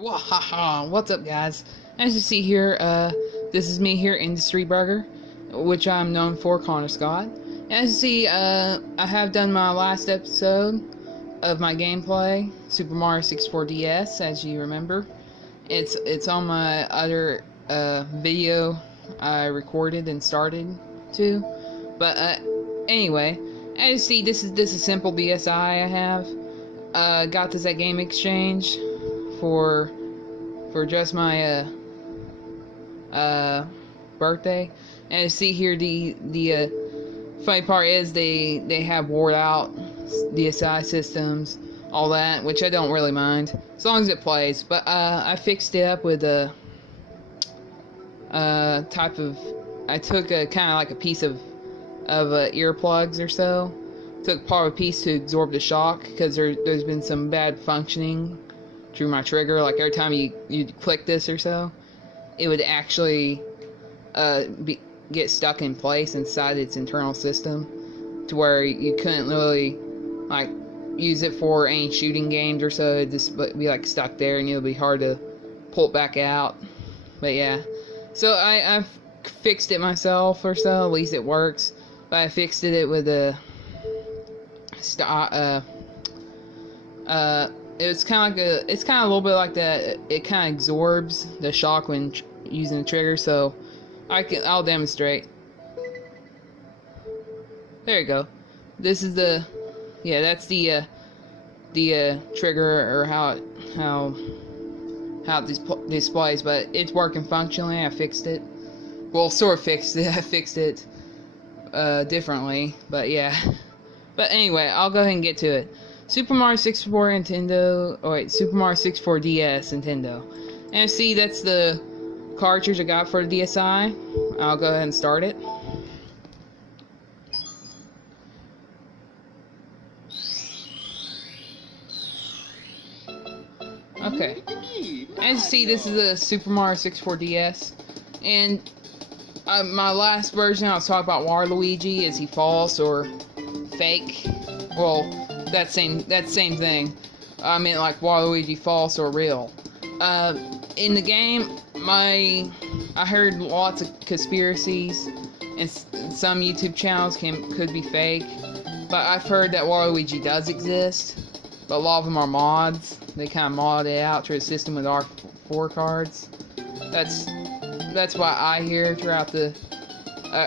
Wahaha! What's up, guys? As you see here, this is me here, Industry Burger, which I'm known for, Connor Scott. As you see, I have done my last episode of my gameplay, Super Mario 64 DS, as you remember. It's on my other video I recorded and started to. But anyway, as you see, this is a simple DSi I have. Got this at Game Exchange for just my birthday. And you see here, the funny part is they have wore out DSi systems, all that, which I don't really mind as long as it plays. But I fixed it up with a type of, I took a kind of like a piece of earplugs or so. Took part of a piece to absorb the shock, because there's been some bad functioning through my trigger. Like every time you click this or so, it would actually get stuck in place inside its internal system, to where you couldn't really like use it for any shooting games or so. It'd just be like stuck there, and it'll be hard to pull it back out. But yeah, so I've fixed it myself or so. At least it works. But I fixed it with a it's kind of like it's kind of a little bit like that. It kind of absorbs the shock when using the trigger. So I'll demonstrate. There you go. This is that's the trigger, or how it displays. But it's working functionally. I fixed it. Well, sort of fixed it. I fixed it differently. But yeah. But anyway, I'll go ahead and get to it. Super Mario 64 Nintendo, oh wait, Super Mario 64 DS Nintendo. And see, that's the cartridge I got for the DSi. I'll go ahead and start it. Okay. As you see, this is the Super Mario 64 DS. And my last version, I was talking about Waluigi. Is he false or fake? Well, that same thing. I mean, like Waluigi false or real. In the game, I heard lots of conspiracies, and some YouTube channels could be fake. But I've heard that Waluigi does exist, but a lot of them are mods. They kind of mod it out through the system with R4 cards. That's what I hear throughout the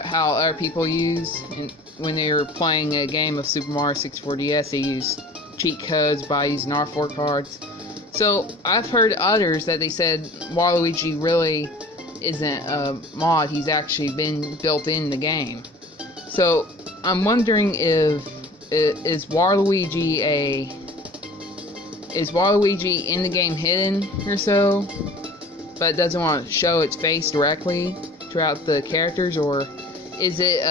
how other people use, and when they were playing a game of Super Mario 64 DS, they used cheat codes by using R4 cards. So I've heard others that they said Waluigi really isn't a mod; he's actually been built in the game. So I'm wondering if is Waluigi in the game hidden or so, but doesn't want to show its face directly throughout the characters, or is it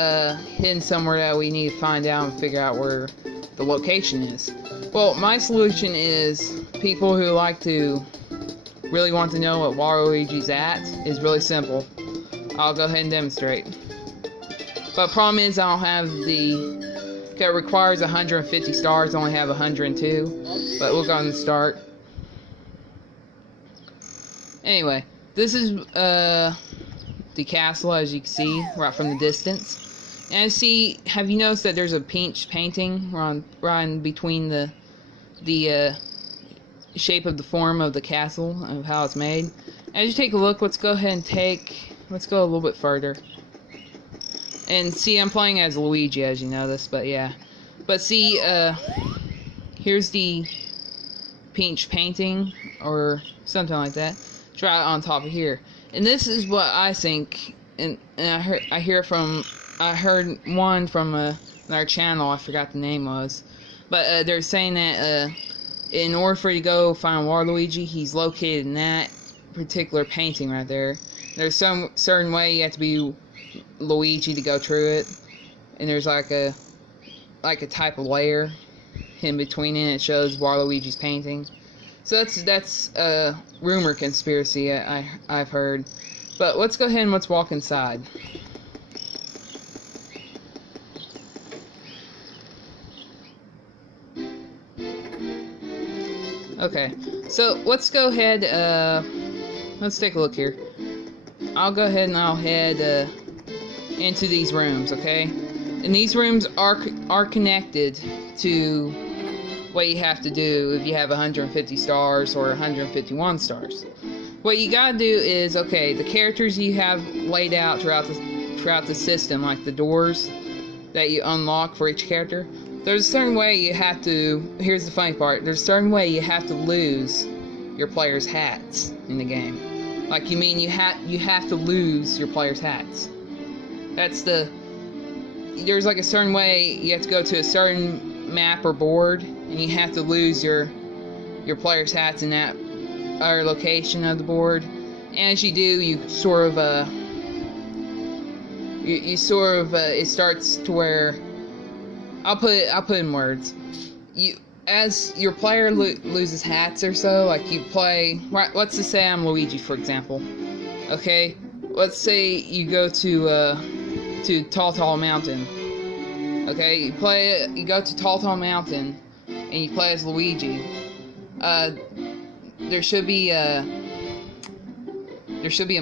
hidden somewhere that we need to find out and figure out where the location is? Well, my solution is, people who like to really want to know what Waluigi's at, is really simple. I'll go ahead and demonstrate. But problem is, I don't have it requires 150 stars, I only have 102. But we'll go ahead and start. Anyway, this is the castle, as you can see right from the distance. And see, have you noticed that there's a peach painting right in between the shape of the form of the castle, of how it's made? As you take a look, let's go ahead and let's go a little bit further. And see, I'm playing as Luigi, as you notice, but yeah. But see, here's the peach painting, or something like that. It's right on top of here. And this is what I think, and I heard one from another channel, I forgot the name was, but they're saying that in order for you to go find Waluigi, he's located in that particular painting right there. There's some certain way you have to be Luigi to go through it, and there's like a type of layer in between it, and it shows Waluigi's painting. So that's a rumor conspiracy I've heard. But let's go ahead and let's walk inside. Okay, so let's go ahead, let's take a look here. I'll go ahead and I'll head into these rooms, okay? And these rooms are connected to what you have to do if you have 150 stars or 151 stars. What you gotta do is, okay, the characters you have laid out throughout the system, like the doors that you unlock for each character, there's a certain way you have to, here's the funny part, there's a certain way you have to lose your players' hats in the game. Like, you mean you have to lose your players' hats. There's like a certain way you have to go to a certain map or board, and you have to lose your players' hats in that other location of the board. And as you do, you sort of it starts to where I'll put in words. As your player loses hats or so, like you play, right, let's just say I'm Luigi, for example. Okay, let's say you go to Tall Mountain. Okay, you go to Tall Mountain, and you play as Luigi. There should be a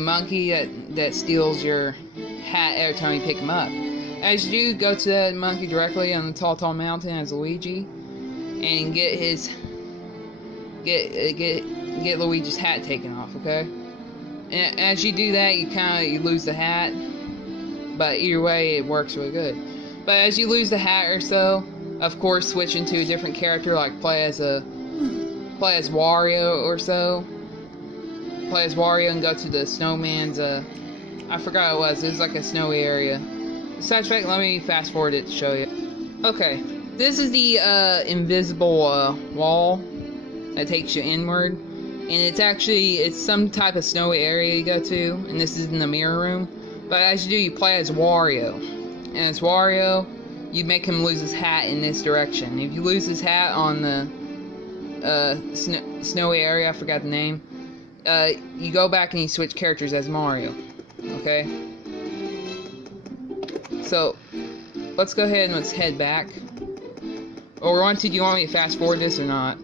monkey that steals your hat every time you pick him up. As you go to that monkey directly on the Tall Mountain as Luigi, and get Luigi's hat taken off. Okay, and as you do that, you lose the hat. But either way, it works really good. But as you lose the hat or so, of course, switch into a different character, like play as Wario or so. Play as Wario and go to the snowman's, I forgot what it was like a snowy area. Besides fact, let me fast forward it to show you. Okay, this is the invisible wall that takes you inward. And it's some type of snowy area you go to, and this is in the mirror room. But as you do, you play as Wario. And as Wario, you make him lose his hat in this direction. If you lose his hat on the snowy area, I forgot the name, you go back and you switch characters as Mario. Okay? So, let's go ahead and let's head back. Or do you want me to fast forward this or not?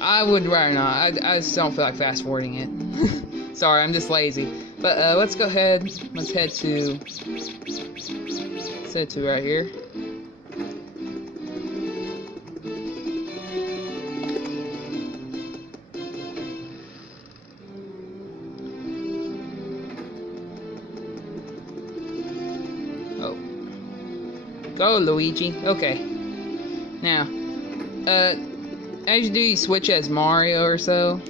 I would rather not. I just don't feel like fast forwarding it. Sorry, I'm just lazy. But let's go ahead. Let's head to right here. Oh, go Luigi. Okay. Now, as you do, you switch as Mario or so.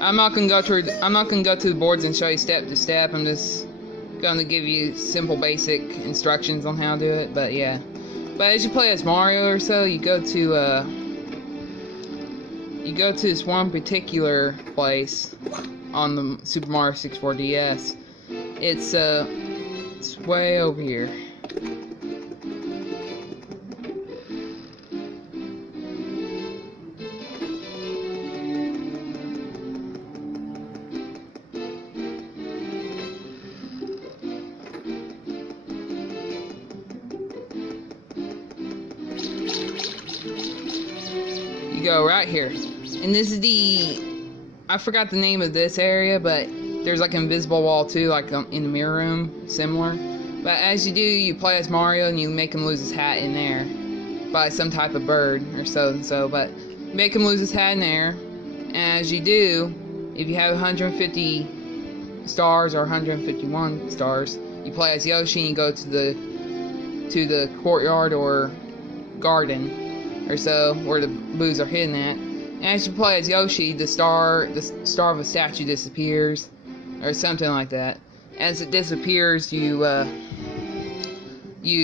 I'm not gonna go to the boards and show you step to step. I'm just gonna give you simple, basic instructions on how to do it. But yeah, but as you play as Mario or so, you go to this one particular place on the Super Mario 64 DS. It's way over here. Go right here, and this is I forgot the name of this area, but there's like an invisible wall too, like in the mirror room, similar. But as you do, you play as Mario and you make him lose his hat in there by some type of bird or so and so. But make him lose his hat in there, and as you do, if you have 150 stars or 151 stars, you play as Yoshi and you go to the courtyard or garden or so, where the boos are hidden at. And as you play as Yoshi, the star of a statue disappears, or something like that. As it disappears, you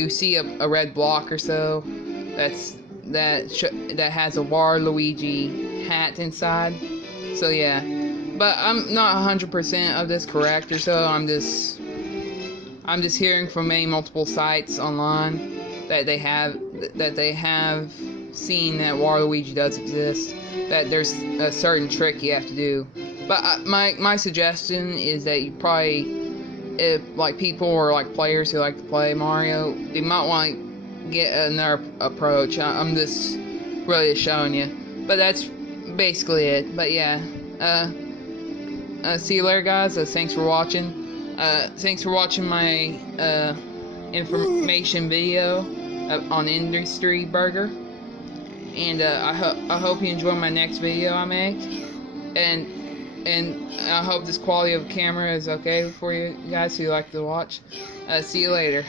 see a red block or so that has a Waluigi hat inside. So yeah, but I'm not 100% of this correct or so. I'm just hearing from multiple sites online that they have seen that Waluigi does exist, that there's a certain trick you have to do. But my suggestion is that you probably, if like people or like players who like to play Mario, they might want to get another approach. I'm just really showing you. But that's basically it. But yeah, see you later, guys. Thanks for watching. Thanks for watching my information video on Industry Burger. And I hope you enjoy my next video I make. And I hope this quality of camera is okay for you guys who like to watch. See you later.